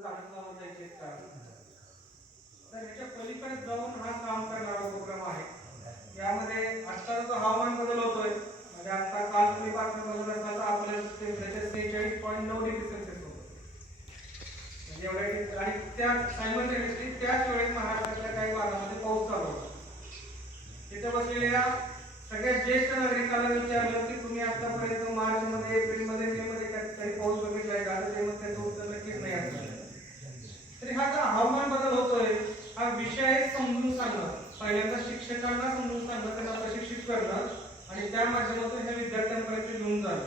तर ह्याच्या पलीकडे जाऊन हा काम करणारा उपक्रम आहे. यामध्ये आता जो हवामान बदल होतोय, म्हणजे आता काल तुम्ही बातमी बघत असाल तर आपल्या टेम्परेचर 46.9 डिग्री सेल्सिअस होतं. म्हणजे एवढ्या आणि त्या सायमल्टेनियसली त्याच वेळेस महाराष्ट्रातल्या काही भागामध्ये पाऊस चालू होता. तिथे बसलेल्या सगळ्यात ज्येष्ठ नागरिकांना विचारलं की तुम्ही आतापर्यंत मार्च मध्ये, एप्रिल मध्ये, मे मध्ये काही पाऊस बघितलाय का? तर ते मग त्याचं उत्तर नक्कीच नाही असणार. तरी हा जो हवामान बदल होतोय हा विषय समजून सांगणं, पहिल्यांदा शिक्षकांना समजून सांगणं, त्यांना प्रशिक्षित करणं आणि त्या माध्यमातून हे विद्यार्थ्यांपर्यंत घेऊन जाणं.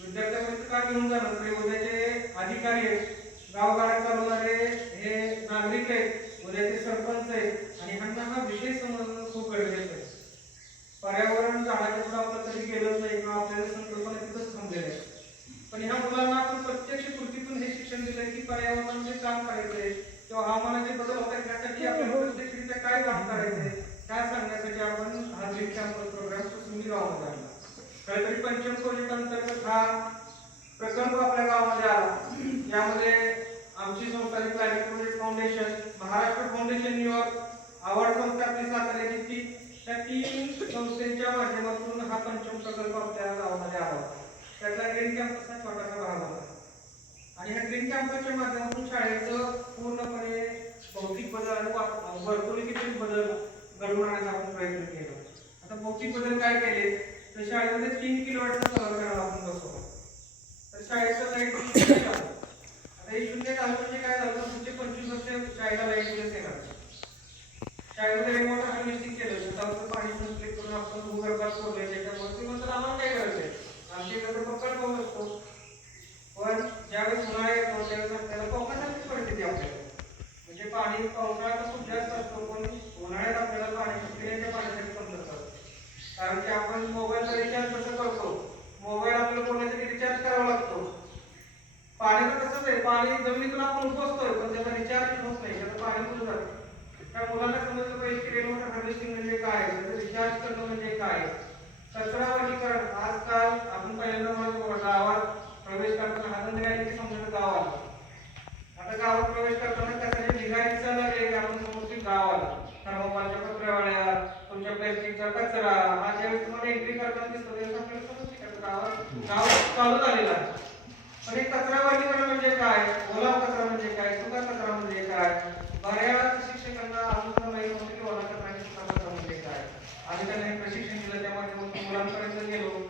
विद्यार्थ्यांपर्यंत का घेऊन जाणं? तर उद्याचे अधिकारी आहेत, गावगाड्या चालवणारे हे नागरिक आहेत, उद्याचे सरपंच आहेत आणि ह्यांना हा विषय समजणं खूप गरजेचं आहे. पर्यावरण झाडाच्या पुढे आपलं कधी गेलंच नाही किंवा आपल्याला संकल्पना तिथंच थांबलेल्या आहे. पण ह्या मुलांना आपण प्रत्यक्ष कृतीतून हे शिक्षण दिलंय की पर्यावरणामध्ये काम करायचंय किंवा हवामानाचे बदल होतात त्यासाठी आपल्याला प्रत्यक्षरित्या काय काम करायचंय त्या सांगण्यासाठी आपण हा ग्रीन कॅम्पस प्रोग्राम सुसंगी गावामध्ये आणला. खरंतरी पंचम प्रोजेक्ट अंतर्गत हा प्रकल्प आपल्या गावामध्ये आला. यामध्ये आमची संस्था climate project foundation, Maharashtra foundation New York, आवड संस्था आपली साताऱ्याची ती, त्या 3 संस्थेच्या माध्यमातून हा पंचम प्रकल्प आपल्या गावामध्ये आला. त्यातला ग्रीन कॅम्पस हा छोटासा भाग होता आणि ह्या ग्रीन कॅम्पसच्या माध्यमातून शाळेचं पूर्णपणे भौतिक बदल आणि वर्तणुकीतील बदल घडवून आणण्याचा आपण प्रयत्न केला. आता भौतिक बदल काय केले तर शाळेमध्ये 3 किलोवॅटचा सोलर पॅनल आपण बसवला. तर शाळेचं लाईट बिल आता हे शून्य झालं म्हणजे काय झालं, पुढचे 25 वर्ष शाळेला लाईट बिलच येणार. शाळेमध्ये रेन वॉटर हार्वेस्टिंग केलं, शेतावरचं पाणी संकलित करून आपण भूगर्भात सोडलं. त्याच्यावरती नंतर आम्हाला काय करायचंय, आमच्या इकडे प्रकल्प असतो पण ज्यावेळेस उन्हाळा येतो त्यावेळेस आपल्याला पावसाची परिस्थिती आपल्याला म्हणजे पाणी पावसाळ्यात खूप जास्त असतो पण उन्हाळ्यात आपल्याला पाणी पिण्याच्या पाण्यासाठी कमतरता असते. कारण की आपण मोबाईलचा रिचार्ज कसं करतो, मोबाईल आपल्याला बोलण्यासाठी रिचार्ज करावा लागतो. पाणी तर तसंच आहे, पाणी जमिनीतून आपण उपसतोय पण त्याचा रिचार्ज होत नाही, त्याचं पाणी कुठं जातं. त्या मुलांना समजलं पाहिजे की रेन वॉटर हार्वेस्टिंग म्हणजे काय, त्याचं रिचार्ज करणं म्हणजे काय, कचरा वर्गीकरण. आजकाल आपण पहिल्यांदा म्हणत गावात प्रवेश करताना हातात निघाले की समजायचं गाव आलं. आता गावात प्रवेश करताना कचऱ्याची निघायचं लागले की आपण समजतो गाव आलं. थर्मोकॉलच्या पत्र्यावळ्या, तुमच्या प्लास्टिकचा कचरा हा ज्यावेळेस तुम्हाला एंट्री करताना दिसतो त्यावेळेस आपल्याला समजते का गाव चालू झालेला आहे. पण एक कचरा वर्गीकरण म्हणजे काय, ओला कचरा म्हणजे काय, सुका कचरा म्हणजे काय, बऱ्याच शिक्षकांना अजून माहिती नव्हतं की ओला कचरा आणि सुका कचरा म्हणजे काय. आम्ही त्यांना हे प्रशिक्षण दिलं, त्या माध्यमातून मुलांपर्यंत गेलो.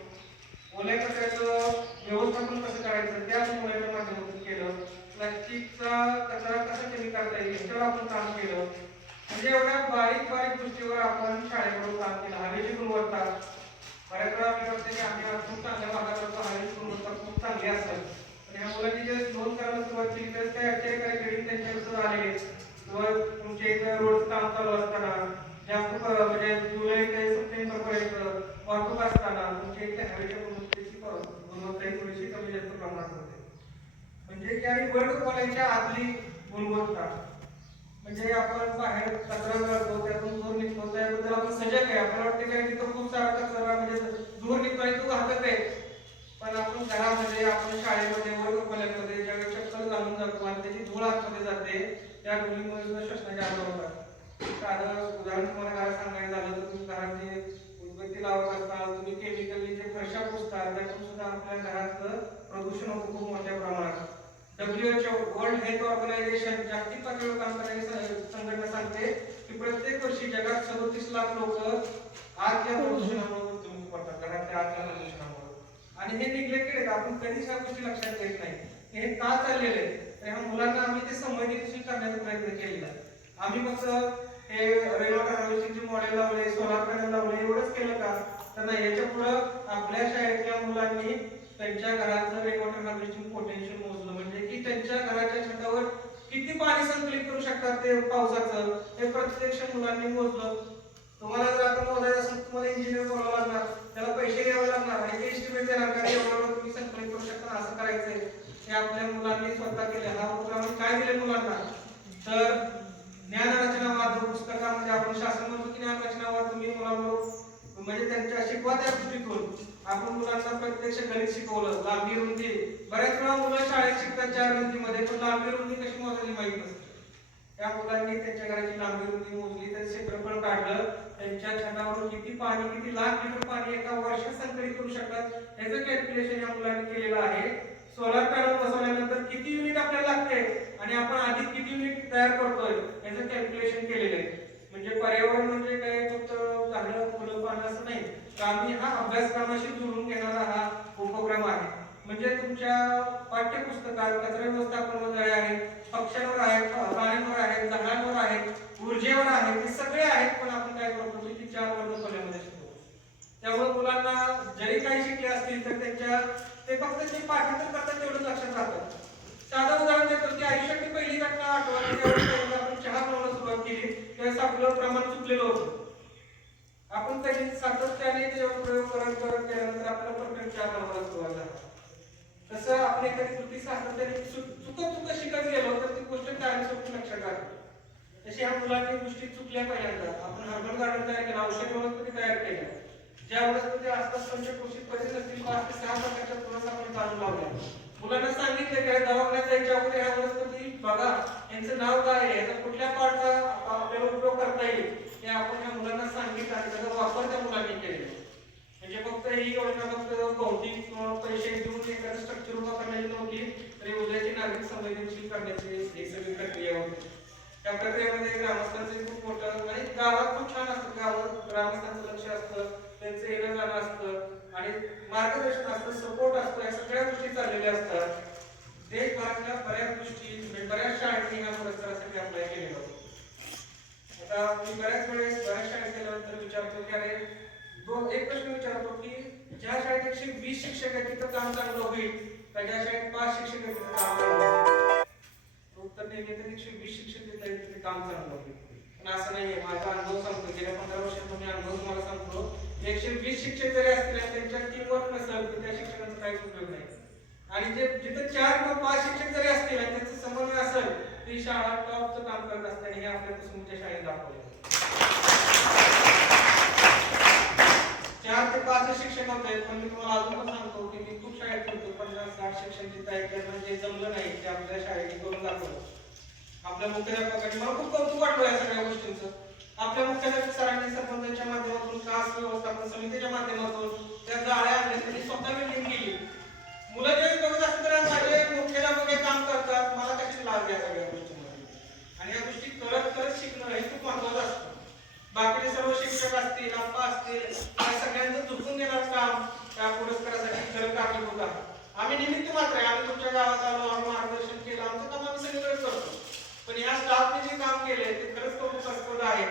ओल्या कचऱ्याचं व्यवस्थापन कसं करायचं त्याच मुलांच्या माध्यमातून केलं. प्लास्टिकचा कचरा कसा कमी करता येईल याच्यावर आपण काम केलं. म्हणजे एवढ्या बारीक बारीक गोष्टीवर आपण शाळेकडून काम केलं. हवेची गुणवत्ता, बऱ्याच वेळा आम्ही वाटतं की आम्ही खूप चांगल्या भागात होतो, हवेची गुणवत्ता खूप चांगली असेल पण ह्या मुलांनी जे नोंद करायला सुरुवात केली तर त्या काही क्रेडिट त्यांच्याकडे आलेले किंवा तुमच्या इथे रोड काम चालू असताना जास्त म्हणजे जुलै ते सप्टेंबर पर्यंत वाहतूक असताना तुमच्या इथे हवेच्या गुणवत्तेची गुणवत्ता ही थोडीशी कमी जास्त प्रमाणात होते. म्हणजे काही वर्ग कॉलेजच्या आतली गुणवत्ता म्हणजे आपण बाहेर कचरा करतो त्यातून धूर निघतो त्याबद्दल आपण सजग आहे. आपण वाटते काय तिथं खूप सारा कचरा म्हणजे धूर निघतोय तो घातक आहे, पण आपण घरामध्ये आपण शाळेमध्ये वर्ग खोल्यांमध्ये ज्यावेळी चप्पल घालून जातो आणि त्याची धूळ आतमध्ये जाते त्या धुळीमुळे श्वसनाचे आजार होतात. साधं उदाहरण तुम्हाला घरात सांगायचं झालं तर तुम्ही घरात जे उदबत्ती लावत असताना तुम्ही केमिकली जे फरशा पुसतात त्यातून सुद्धा आपल्या घरातलं प्रदूषण होतं खूप मोठ्या प्रमाणात. WHO वर्ल्ड हेल्थ ऑर्गनायझेशन जागतिक पातळीवर काम करणारी संघटना सांगते की प्रत्येक वर्षी जगात 37 लाख लोक आजच्या प्रदूषणामुळे मृत्युमुखी पडतात, घरातल्या आजच्या प्रदूषणामुळे. आणि हे निग्लेक्टेड आहे, आपण कधीच ह्या गोष्टी लक्षात घेत नाही. हे का चाललेलं आहे तर ह्या मुलांना आम्ही ते संवेदनशील करण्याचा प्रयत्न केलेला. आम्ही फक्त हे रेन वॉटर हार्वेस्टिंगचे मॉडेल लावले, सोलार पॅनल लावले एवढंच केलं का तर नाही, याच्या पुढं आपल्या शाळेतल्या मुलांनी त्यांच्या घराचं रेन वॉटर हार्वेस्टिंग पोटेन्शियल मोजलं. म्हणजे की त्यांच्या घराच्या छतावर किती पाणी संकलित करू शकतात ते पावसाचं हे प्रत्यक्ष मुलांनी मोजलं. तुम्हाला जर आता मोजायचं असेल तुम्हाला इंजिनियर बोलावं लागणार, त्याला पैसे द्यावे लागणार आणि ते एस्टिमेट देणार का एवढं तुम्ही संकलित करू शकता असं करायचंय. हे आपल्या मुलांनी स्वतः केले. हा उपक्रम काय दिले मुलांना तर ज्ञानरचनावाद पुस्तकामध्ये आपण शासन म्हणतो की ज्ञानरचनावाद तुम्ही मुलांबरोबर म्हणजे त्यांच्या शिकवा त्या दृष्टीतून आपण मुलांना प्रत्यक्ष गणित शिकवलं, लांबी रुंदी. बऱ्याच वेळा मुलं शाळेत शिकतात 4 भिंतीमध्ये, पण लांबी रुंदी कशी मोजायची माहित नसते. त्या मुलांनी त्यांच्या घराची लांबी रुंदी मोजली, त्यांचं क्षेत्रफळ काढलं, त्यांच्या छतावरून किती पाणी, किती लाख लिटर पाणी एका वर्षात संकलित करू शकतात याचं कॅल्क्युलेशन या मुलांनी केलेलं आहे. सोलार पॅनल बसवल्यानंतर किती युनिट आपल्याला लागते आणि आपण आधी किती युनिट तयार करतोय याचं कॅल्क्युलेशन केलेलं आहे. म्हणजे पर्यावरण म्हणजे काय फक्त झाडं फुलं पानं असं नाही, तर आम्ही हा अभ्यासक्रमाशी जोडून घेणारा हा उपक्रम आहे. म्हणजे तुमच्या पाठ्यपुस्तकात कचरा व्यवस्थापनामध्ये आहे, पक्ष्यांवर आहे, प्राण्यांवर आहे, झाडांवर आहे, ऊर्जेवर आहे, हे सगळे आहेत. पण आपण काय करतो की 4 वर्ग खोल्यामध्ये शिकतो. त्यामुळे मुलांना जरी काही शिकले असतील तर त्यांच्या ते फक्त जे पाठांतर करतात तेवढं लक्षात राहतं. साधं उदाहरण देतो की आयुष्यातली पहिली घटना आठवण त्यावेळेस आपण चहा बनवायला सुरुवात केली त्यावेळेस आपलं प्रमाण चुकलेलं होतं. आपण कधी सातत्याने त्याच्यावर प्रयोग करत केल्यानंतर आपल्याला परफेक्ट चहा बनवायला सुरुवात झाली. तसं आपण एखादी कृती सातत्याने चुकत शिकत गेलो तर ती गोष्ट कायमस्वरूपी लक्षात राहते. तशी ह्या मुलांनी गोष्टी चुकल्या पहिल्यांदा. आपण हर्बल गार्डन तयार केलं, औषधी वनस्पती तयार केल्या. ज्या वनस्पती असतात पंचक्रोशीत परिसर असतील 5 ते 6 प्रकारच्या तुळस आपण काढून लावल्या. मुलांना सांगितलं की दवाखान्यात जायच्या अगोदर ह्या वनस्पती बघा, यांचं नाव काय आहे, याचा कुठल्या पार्टचा आपल्याला उपयोग करता येईल हे आपण ह्या मुलांना सांगितलं आणि त्याचा वापर त्या मुलांनी केलेला. म्हणजे फक्त ही योजना फक्त भौतिक पैसे देऊन एखादं स्ट्रक्चर उभा करण्याची नव्हती, तर उद्याची नागरिक संवेदनशील करण्याची ही सगळी प्रक्रिया होती. त्या प्रक्रियेमध्ये ग्रामस्थांचे खूप मोठं आणि गावात खूप छान असतं. गावात ग्रामस्थांचं लक्ष असतं, त्यांचं येणं जाणं असतं आणि मार्गदर्शन असतं, सपोर्ट असतो. या सगळ्या गोष्टी चाललेल्या असतात. देशभरातल्या बऱ्याच गोष्टी म्हणजे बऱ्याच शाळांनी ह्या पुरस्कारासाठी अप्लाय केलेलं होतं. आता मी बऱ्याच शाळेत गेल्यानंतर विचारतो की अरे एक प्रश्न विचारतो की ज्या शाळेत 120 शिक्षक आहेत तिथं काम चांगलं होईल का ज्या शाळेत 5 शिक्षक आहेत तिथं काम चांगलं होईल? उत्तर नेहमी तर 120 शिक्षक देत आहेत तिथे काम चांगलं होईल. पण असं नाहीये. माझा अनुभव सांगतो, गेल्या 15 वर्षात मी अनुभव तुम्हाला सांगतो. 120 शिक्षक जरी असतील त्यांच्या टीमवर्क नसेल तर त्या शिक्षकांचा काहीच उपयोग नाही. आणि जिथे 4 किंवा 5 शिक्षक जरी असतील आणि त्यांचं समन्वय असेल ती शाळा टॉपचं काम करत असते आणि हे आपल्या कुसुमच्या शाळेत दाखवले. 4 ते 5 शिक्षक होते. पण मी तुम्हाला अजून पण सांगतो की मी खूप शाळेत होतो 50-60 शिक्षकांची तयारी करणं जे जमलं नाही ते आपल्या शाळेने करून दाखवलं. आपल्या मुख्याध्यापकांनी मला खूप कौतुक वाटलं या सगळ्या गोष्टींचं. आपल्या मुख्याध्यापक सरांनी सरपंचाच्या माध्यमातून क्लास व्यवस्थापन समितीच्या माध्यमातून त्या जाळ्या आणल्या, त्यांनी स्वतः बिल्डिंग केली. मुलं जे बघत असतात माझे मुख्याध्यापक हे काम करतात, मला कशी लाभ या सगळ्या गोष्टींमध्ये. आणि या गोष्टी करत शिकणं हे खूप महत्वाचं असतं. बाकीचे सर्व शिक्षक असतील, आप्पा असतील, या सगळ्यांचं झुकून देणार काम त्या पुरस्कारासाठी खरं कारणीभूत आहे. आम्ही निमित्त मात्र आहे. आम्ही तुमच्या गावात आलो, आम्ही मार्गदर्शन केलं, आमचं काम आम्ही सगळीकडे करतो. पण या स्टाफने जे काम केले ते खरंच कौतुकास्पद आहे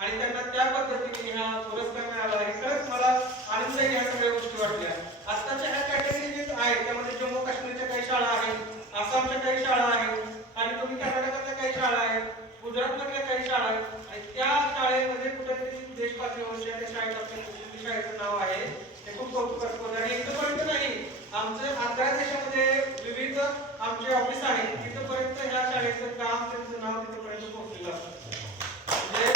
आणि त्यांना त्या पद्धतीने हा पुरस्कार मिळाला आहे. खरंच मला आनंद या सगळ्या गोष्टी वाटल्या. आताच्या ह्या कॅटेगरी जे आहेत त्यामध्ये जम्मू काश्मीरच्या काही शाळा आहेत, आसामच्या काही शाळा आहेत आणि तुम्ही कर्नाटकातल्या काही शाळा आहेत, गुजरातमधल्या काही शाळा आहेत आणि त्या शाळेमध्ये कुठेतरी देश पातळीवरच्या त्या शाळेत आपल्या शाळेचं नाव आहे. ते खूप कौतुकास्पद आहे. इथपर्यंत नाही, आमचं 11 देशामध्ये विविध आमचे ऑफिस आहेत, तिथपर्यंत ह्या शाळेचं काम त्यांचं नाव तिथपर्यंत पोहोचलेलं असतं. म्हणजे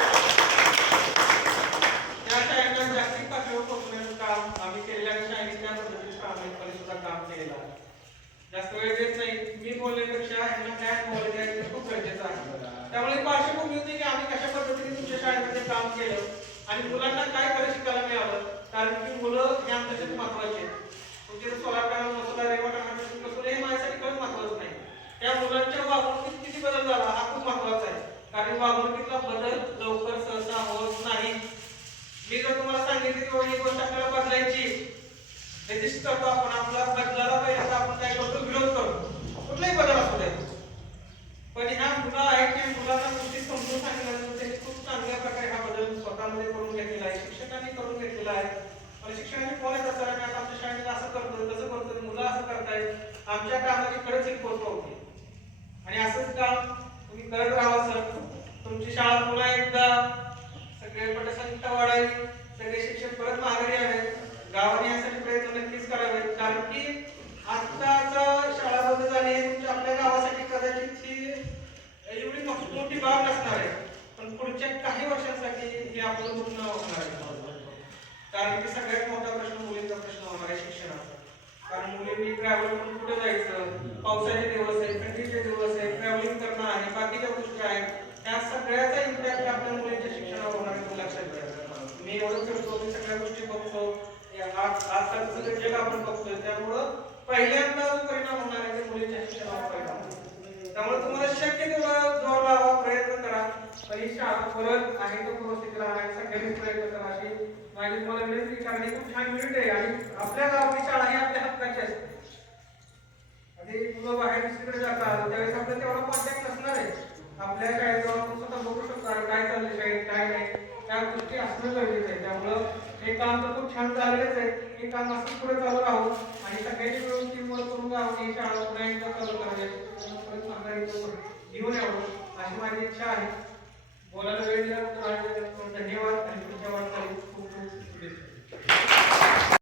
त्या शाळेला जागतिक पातळीवर पोहोचण्याचं काम आम्ही केलेल्या शाळेने त्या पद्धतीने प्रामाणिकपणे सुद्धा काम केलेलं आहे. जास्त वेळ देत नाही, मी बोलण्यापेक्षा ह्यांना ज्ञान बोलण्याचं खूप गरजेचं आहे. त्यामुळे पार्श्वभूमी होती की आम्ही कशा पद्धतीने तुमच्या शाळेमध्ये काम केलं आणि मुलांना काय खरं शिकायला मिळालं. कारण की मुलं हे आमच्यासाठी महत्वाचे आहेत. तुमचे सोलार पॅनल बसवला, रेमोट बसवलं हे माझ्यासाठी खरंच महत्वाचं नाही. त्या मुलांच्या वागणुकीत किती बदल झाला हा खूप महत्वाचा आहे. कारण वागणुकीतला बदल लवकर सहसा होत नाही. मी जर तुम्हाला सांगितलं की ही गोष्ट आपल्याला बदलायची, रेजिस्ट करतो आपण, आपला बदलाला पहिल्यांदा आपण काय करतो, विरोध करतो, कुठलाही बदल असू द्या. पण ह्या मुलं आहेत की मुलांना गोष्टी समजून सांगितल्यानंतर त्यांनी खूप चांगल्या प्रकारे हा बदल स्वतःमध्ये करून घेतलेला आहे, शिक्षकांनी करून घेतलेला आहे. आणि शिक्षकांनी फोन येतात सर आम्ही आमच्या शाळेत असं करतो, तसं करतो, मुलं असं करतायत, आमच्या कामाची खरंच एक पोचवा होती. आणि असंच काम तुम्ही करत राहा सर. तुमची शाळा पुन्हा एकदा सगळे पटसंख्या वाढावी, सगळे शिक्षक परत माघारी यावेत, गावाने यासाठी प्रयत्न नक्कीच करावेत. कारण की आत्ताच शाळा बंद झाली तुमच्या आपल्या गावासाठी कदाचित ही एवढी मोठी बाब नसणार आहे, पण पुढच्या काही वर्षांसाठी हे आपलं दुःख होणार आहे. कारण की सगळ्यात मोठा प्रश्न मुलींचा प्रश्न होणार आहे. सगळ्याचा इम्पॅक्ट आपल्या मुलांच्या शिक्षणावर होणार आहे लक्षात घ्या. मी एवढं करतो मी सगळ्या गोष्टी बघतो आजकाल सगळं जग आपण बघतोय त्यामुळं पहिल्यांदा जो परिणाम होणार आहे ते मुलींच्या शिक्षणावर परिणाम होणार. त्यामुळे तुम्हाला शक्य तेवढा जोर लावा प्रयत्न करा. पण ही शाळा परत आहे तो पूर्वस्थितीला आणायचा सगळ्यांनीच प्रयत्न करा अशी माझी तुम्हाला विनंती. कारण ही खूप छान युनिट आहे आणि आपल्या गावाची शाळा ही आपल्या हक्काची असते. आधी मुलं बाहेर दुसरीकडे जातात त्यावेळेस आपल्याला तेवढा कॉन्टॅक्ट नसणार आहे. आपल्या शाळेत जाऊन आपण स्वतः बघू शकतो काय चाललंय शाळेत काय नाही त्या गोष्टी असणं गरजेचं आहे. त्यामुळं हे काम तर खूप छान झालेलंच आहे. हे काम असंच पुढे चालू राहू आणि सगळ्यांनी मिळून टीमवर्क करून राहून ही शाळा पुन्हा एकदा चालू करावी परत माघारी घेऊन यावं अशी माझी इच्छा आहे. बोलायला वेळ दिल्याबद्दल धन्यवाद आणि पुढच्या वाटचाली